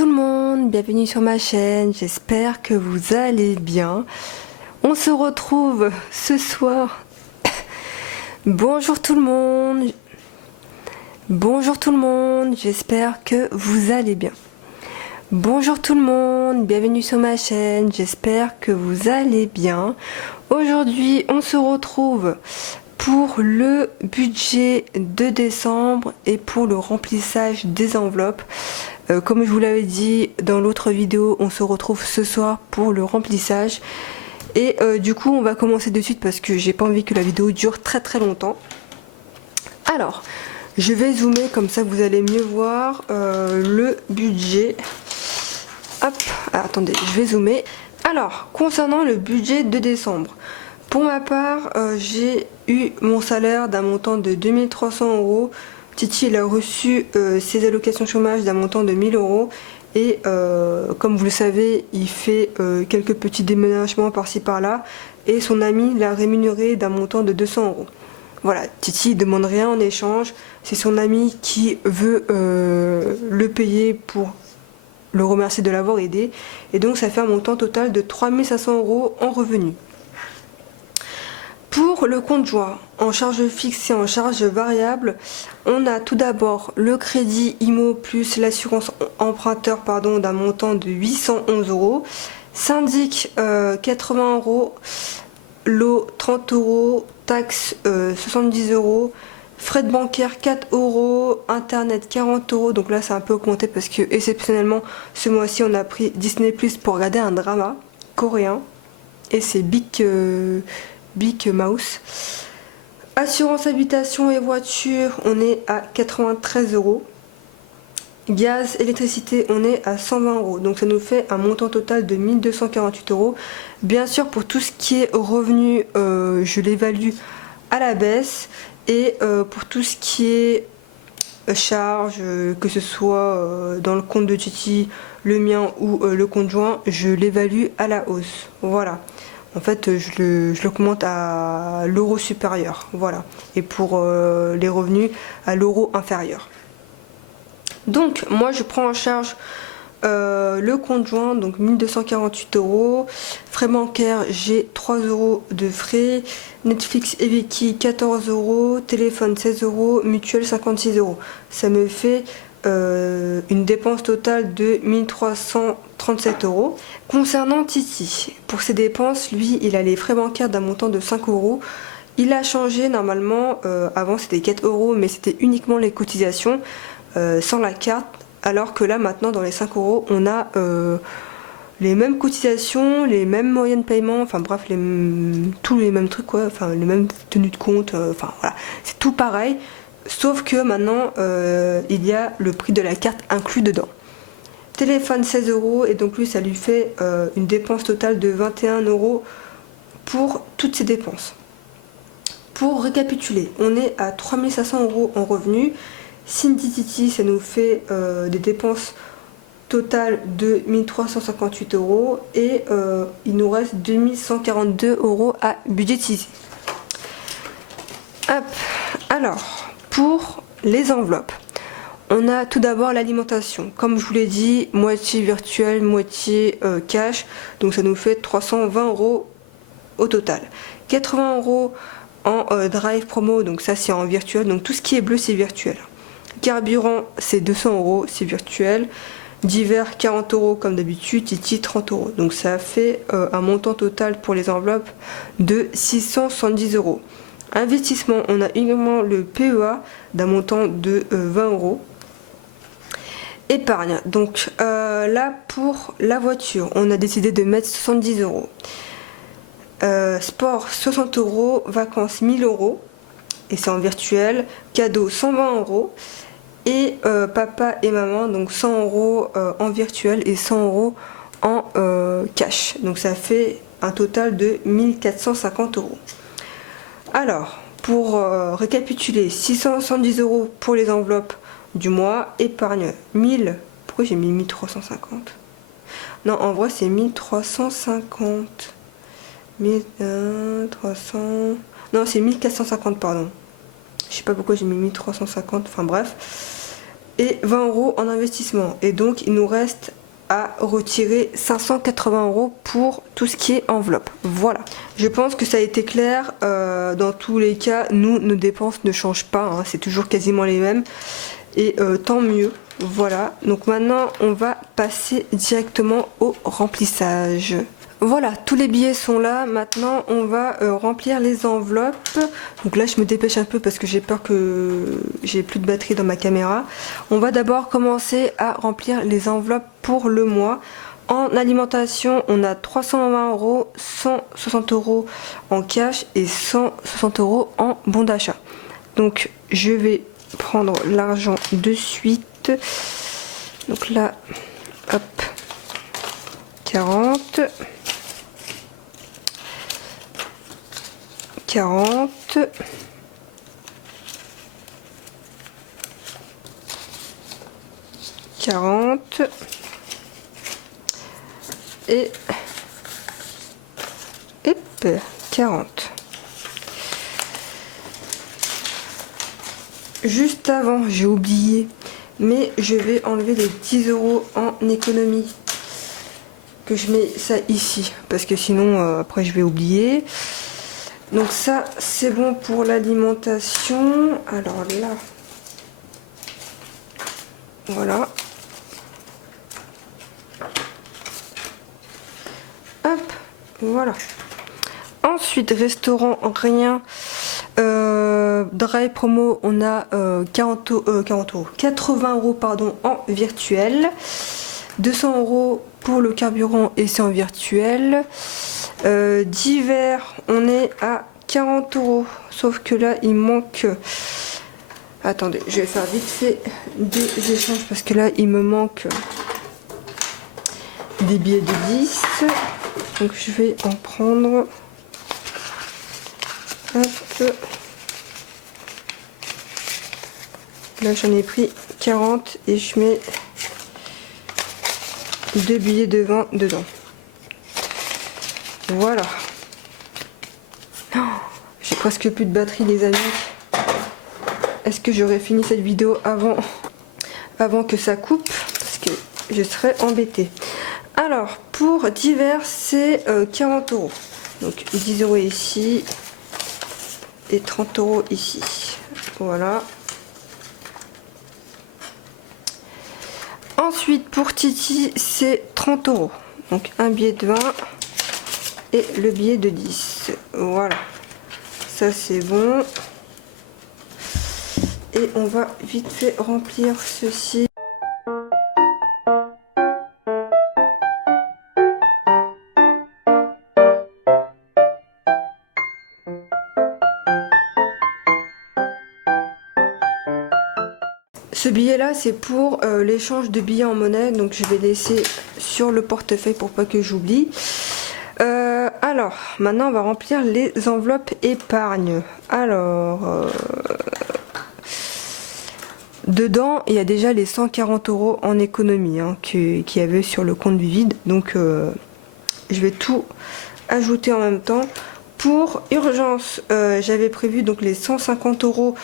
tout le monde, bienvenue sur ma chaîne, j'espère que vous allez bien. On se retrouve ce soir. Bonjour tout le monde. Bonjour tout le monde, j'espère que vous allez bien. Bonjour tout le monde, bienvenue sur ma chaîne, j'espère que vous allez bien. Aujourd'hui, on se retrouve pour le budget de décembre et pour le remplissage des enveloppes. Comme je vous l'avais dit dans l'autre vidéo, on se retrouve ce soir pour le remplissage. Et du coup, on va commencer de suite parce que j'ai pas envie que la vidéo dure très longtemps. Alors, je vais zoomer comme ça vous allez mieux voir le budget. Hop, attendez, je vais zoomer. Alors, concernant le budget de décembre, pour ma part, j'ai eu mon salaire d'un montant de 2300 €. Titi, il a reçu ses allocations chômage d'un montant de 1000 € et comme vous le savez, il fait quelques petits déménagements par-ci par-là et son ami l'a rémunéré d'un montant de 200 €. Voilà, Titi ne demande rien en échange, c'est son ami qui veut le payer pour le remercier de l'avoir aidé et donc ça fait un montant total de 3500 € en revenus. Pour le compte joint, en charge fixe et en charge variable, on a tout d'abord le crédit IMO plus l'assurance emprunteur d'un montant de 811 €, syndic 80 €, lot 30 €, taxe 70 €, frais de bancaire 4 €, internet 40 €, donc là c'est un peu augmenté parce que exceptionnellement ce mois-ci on a pris Disney Plus pour regarder un drama coréen et c'est Big Mouse. Assurance habitation et voiture, on est à 93 €. Gaz, électricité, on est à 120 €. Donc ça nous fait un montant total de 1248 €. Bien sûr, pour tout ce qui est revenu, je l'évalue à la baisse. Et pour tout ce qui est charge, que ce soit dans le compte de Titi, le mien ou le compte joint, je l'évalue à la hausse. Voilà. En fait, je l'augmente à l'euro supérieur, voilà. Et pour les revenus, à l'euro inférieur. Donc, moi, je prends en charge le compte joint, donc 1248 €. Frais bancaires, j'ai 3 € de frais. Netflix et Viki, 14 €. Téléphone, 16 €. Mutuelle, 56 €. Ça me fait une dépense totale de 1337 €. Concernant Titi, pour ses dépenses, lui, il a les frais bancaires d'un montant de 5 €. Il a changé normalement, avant c'était 4 €, mais c'était uniquement les cotisations, sans la carte, alors que là maintenant dans les 5 €, on a les mêmes cotisations, les mêmes moyens de paiement, enfin bref, tous les mêmes trucs quoi, enfin les mêmes tenues de compte, enfin voilà, c'est tout pareil. Sauf que maintenant, il y a le prix de la carte inclus dedans. Téléphone 16 € et donc lui ça lui fait une dépense totale de 21 € pour toutes ces dépenses. Pour récapituler, on est à 3500 € en revenus. Cindy Titi, ça nous fait des dépenses totales de 1358 € et il nous reste 2142 € à budgétiser. Hop, alors... Pour les enveloppes, on a tout d'abord l'alimentation. Comme je vous l'ai dit, moitié virtuelle, moitié cash. Donc ça nous fait 320 € au total. 80 € en drive promo, donc ça c'est en virtuel. Donc tout ce qui est bleu c'est virtuel. Carburant c'est 200 €, c'est virtuel. Divers 40 € comme d'habitude, Titi 30 €. Donc ça fait un montant total pour les enveloppes de 670 €. Investissement, on a également le PEA d'un montant de 20 €. Épargne, donc là pour la voiture, on a décidé de mettre 70 €. Sport 60 €, vacances 1000 € et c'est en virtuel. Cadeau 120 € et papa et maman donc 100 € en virtuel et 100 € en cash. Donc ça fait un total de 1450 €. Alors, pour récapituler, 670 € pour les enveloppes du mois, épargne 1000. Pourquoi j'ai mis 1350? Non, en vrai c'est 1350. 1300. Non, c'est 1450, pardon. Je sais pas pourquoi j'ai mis 1350, enfin bref. et 20 € en investissement. Et donc il nous reste à retirer 580 € pour tout ce qui est enveloppe. Voilà. Je pense que ça a été clair. Dans tous les cas, nous, nos dépenses ne changent pas. Hein, c'est toujours quasiment les mêmes. Et tant mieux. Voilà. Donc maintenant, on va passer directement au remplissage. Voilà, tous les billets sont là. Maintenant, on va remplir les enveloppes. Donc là, je me dépêche un peu parce que j'ai peur que j'ai plus de batterie dans ma caméra. On va d'abord commencer à remplir les enveloppes pour le mois. En alimentation, on a 320 €, 160 € en cash et 160 € en bon d'achat. Donc, je vais prendre l'argent de suite. Donc là, hop, 40. 40, 40 et 40. Juste avant, j'ai oublié, mais je vais enlever les 10 € en économie. Que je mets ça ici, parce que sinon après je vais oublier. Donc ça, c'est bon pour l'alimentation. Alors là, voilà. Hop, voilà. Ensuite, restaurant, rien. Drive promo, on a 80 € pardon, en virtuel. 200 € pour le carburant et c'est en virtuel. Divers, on est à 40 €. Sauf que là, il manque... Attendez, je vais faire vite fait des échanges parce que là, il me manque des billets de 10. Donc, je vais en prendre... Hop. Là, j'en ai pris 40 et je mets 2 billets de 20 dedans. Voilà. Oh, j'ai presque plus de batterie les amis. Est-ce que j'aurais fini cette vidéo avant que ça coupe? Parce que je serais embêtée. Alors, pour divers, c'est 40 €. Donc 10 € ici et 30 € ici. Voilà. Ensuite, pour Titi, c'est 30 €. Donc un billet de 20 et le billet de 10. Voilà. Ça, c'est bon. Et on va vite fait remplir ceci. Ce billet là c'est pour l'échange de billets en monnaie, donc je vais laisser sur le portefeuille pour pas que j'oublie. Alors maintenant on va remplir les enveloppes épargne. Alors dedans il y a déjà les 140 € en économie hein, qu'il y avait sur le compte du vide, donc je vais tout ajouter en même temps. Pour urgence j'avais prévu donc les 150 €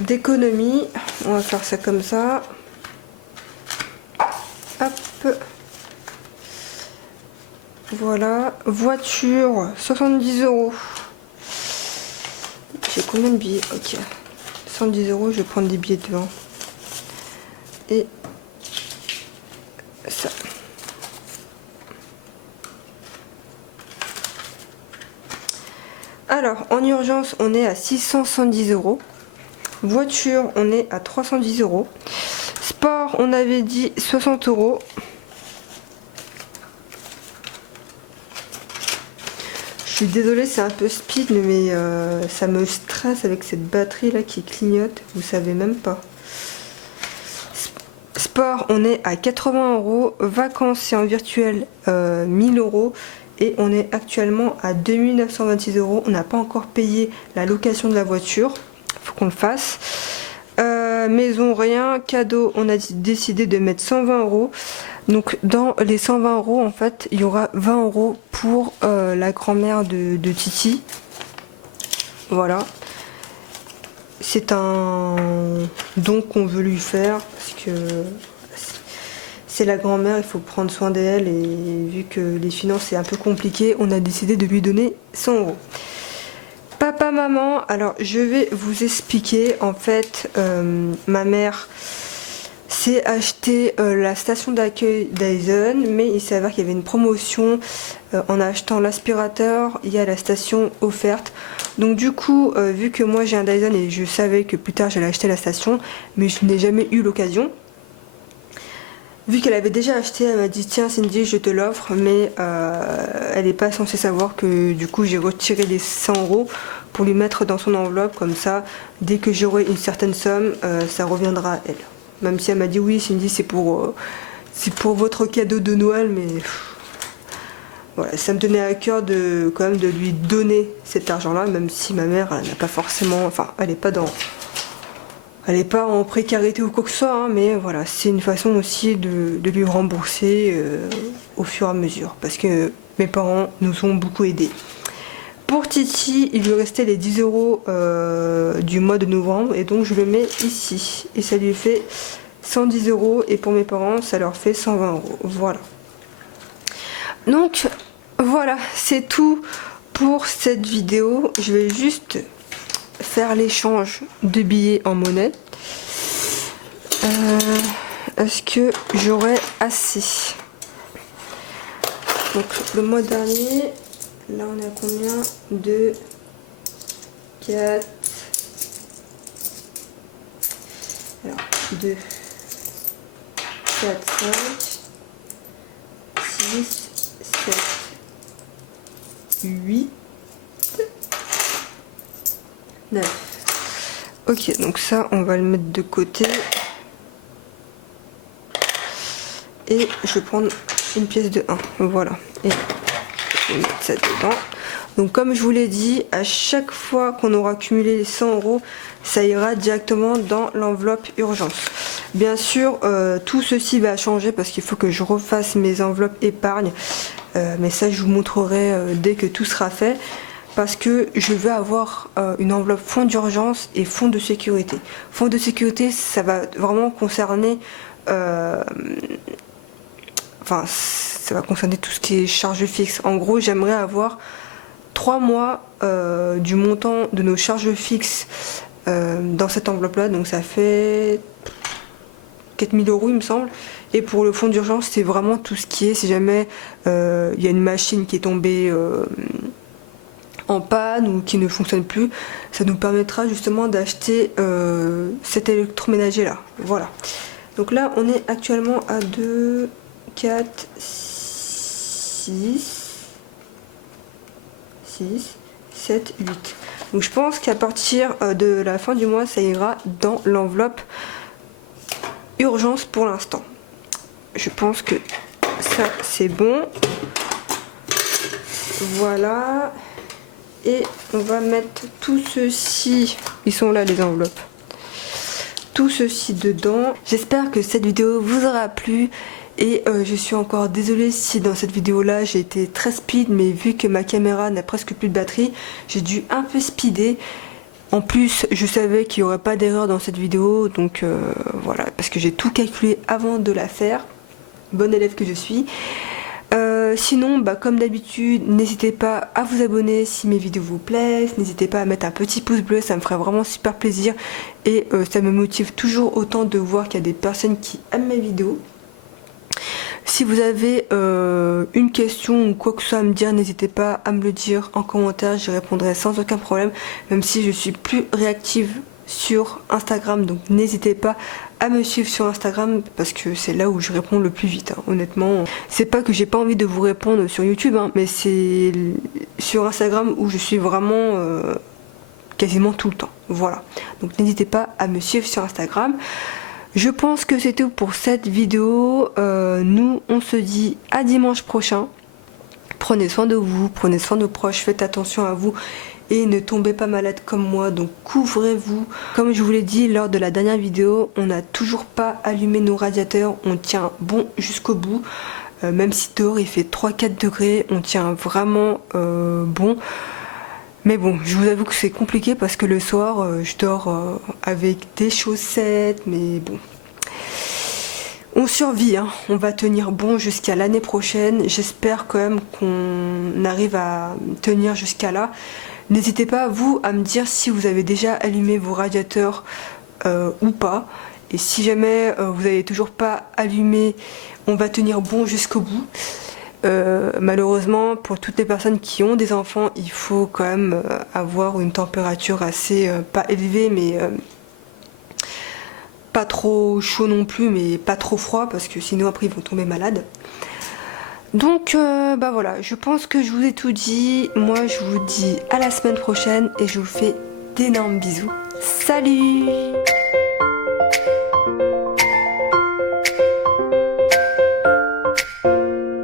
d'économie. On va faire ça comme ça. Hop. Voilà. Voiture, 70 €. J'ai combien de billets? Ok. 110 €, je vais prendre des billets de 20. Et ça. Alors, en urgence, on est à 670 €. Voiture, on est à 310 €. Sport, on avait dit 60 €. Je suis désolée, c'est un peu speed, mais ça me stresse avec cette batterie là qui clignote. Vous savez même pas. Sport, on est à 80 €. Vacances, c'est en virtuel 1000 €. Et on est actuellement à 2926 €. On n'a pas encore payé la location de la voiture. Faut qu'on le fasse. Maison, rien. Cadeau, on a décidé de mettre 120 €. Donc dans les 120 € en fait il y aura 20 € pour la grand-mère de Titi. Voilà. c'est un don qu'on veut lui faire parce que c'est la grand-mère, il faut prendre soin d'elle et vu que les finances c'est un peu compliqué, on a décidé de lui donner 100 euros. Papa, maman, alors je vais vous expliquer. En fait, ma mère s'est acheté la station d'accueil Dyson, mais il s'avère qu'il y avait une promotion en achetant l'aspirateur, il y a la station offerte. Donc du coup, vu que moi j'ai un Dyson et je savais que plus tard j'allais acheter la station, mais je n'ai jamais eu l'occasion. Vu qu'elle avait déjà acheté, elle m'a dit tiens Cindy je te l'offre, mais elle n'est pas censée savoir que du coup j'ai retiré les 100 euros pour lui mettre dans son enveloppe, comme ça dès que j'aurai une certaine somme ça reviendra à elle. Même si elle m'a dit oui Cindy c'est pour votre cadeau de Noël, mais voilà, ça me tenait à cœur de quand même de lui donner cet argent là, même si ma mère elle n'a pas forcément, enfin elle n'est pas en précarité ou quoi que ce soit, hein, mais voilà, c'est une façon aussi de lui rembourser au fur et à mesure, parce que mes parents nous ont beaucoup aidés. Pour Titi, il lui restait les 10 euros du mois de novembre, et donc je le mets ici. Et ça lui fait 110 euros, et pour mes parents, ça leur fait 120 euros. Voilà. Donc, voilà, c'est tout pour cette vidéo. Je vais juste faire l'échange de billets en monnaie. Est-ce que j'aurai assez? Donc le mois dernier, là on est à combien? 2, 4, alors 2, 4, 5, 6, 7, 8, 9. Ok, donc ça, on va le mettre de côté. Et je vais prendre une pièce de 1. Voilà. Et je vais mettre ça dedans. Donc comme je vous l'ai dit, à chaque fois qu'on aura cumulé les 100 euros, ça ira directement dans l'enveloppe urgence. Bien sûr, tout ceci va changer parce qu'il faut que je refasse mes enveloppes épargne. Mais ça, je vous montrerai dès que tout sera fait. Parce que je veux avoir une enveloppe fonds d'urgence et fonds de sécurité. Fonds de sécurité, ça va vraiment concerner... enfin, ça va concerner tout ce qui est charges fixes. En gros, j'aimerais avoir 3 mois du montant de nos charges fixes dans cette enveloppe-là. Donc ça fait 4000 euros, il me semble. Et pour le fonds d'urgence, c'est vraiment tout ce qui est, si jamais il y a une machine qui est tombée... en panne ou qui ne fonctionne plus, ça nous permettra justement d'acheter cet électroménager là. Voilà. Donc là on est actuellement à 2, 4, 6, 7, 8. Donc je pense qu'à partir de la fin du mois ça ira dans l'enveloppe urgence pour l'instant. Je pense que ça c'est bon. Voilà. Et on va mettre tout ceci, ils sont là les enveloppes, tout ceci dedans. J'espère que cette vidéo vous aura plu et je suis encore désolée si dans cette vidéo là j'ai été très speed, mais vu que ma caméra n'a presque plus de batterie, j'ai dû un peu speeder. En plus je savais qu'il n'y aurait pas d'erreur dans cette vidéo, donc voilà, parce que j'ai tout calculé avant de la faire, bonne élève que je suis. Sinon, comme d'habitude, n'hésitez pas à vous abonner si mes vidéos vous plaisent, n'hésitez pas à mettre un petit pouce bleu, ça me ferait vraiment super plaisir et ça me motive toujours autant de voir qu'il y a des personnes qui aiment mes vidéos. Si vous avez une question ou quoi que ce soit à me dire, n'hésitez pas à me le dire en commentaire, j'y répondrai sans aucun problème, même si je suis plus réactive sur Instagram, donc n'hésitez pas à me suivre sur Instagram parce que c'est là où je réponds le plus vite, hein. Honnêtement, c'est pas que j'ai pas envie de vous répondre sur YouTube, hein, mais c'est sur Instagram où je suis vraiment quasiment tout le temps. Voilà, donc n'hésitez pas à me suivre sur Instagram. Je pense que c'est tout pour cette vidéo. Nous on se dit à dimanche prochain. Prenez soin de vous, prenez soin de vos proches, faites attention à vous et ne tombez pas malade comme moi, donc couvrez-vous. Comme je vous l'ai dit lors de la dernière vidéo, on n'a toujours pas allumé nos radiateurs, on tient bon jusqu'au bout. Même si dehors il fait 3-4 degrés, on tient vraiment bon. Mais bon, je vous avoue que c'est compliqué parce que le soir, je dors avec des chaussettes, mais bon. On survit, hein. On va tenir bon jusqu'à l'année prochaine. J'espère quand même qu'on arrive à tenir jusqu'à là. N'hésitez pas, vous, à me dire si vous avez déjà allumé vos radiateurs ou pas. Et si jamais vous n'avez toujours pas allumé, on va tenir bon jusqu'au bout. Malheureusement, pour toutes les personnes qui ont des enfants, il faut quand même avoir une température assez, pas élevée, mais pas trop chaud non plus, mais pas trop froid, parce que sinon après ils vont tomber malades. Donc bah voilà, je pense que je vous ai tout dit. Moi je vous dis à la semaine prochaine et je vous fais d'énormes bisous. Salut!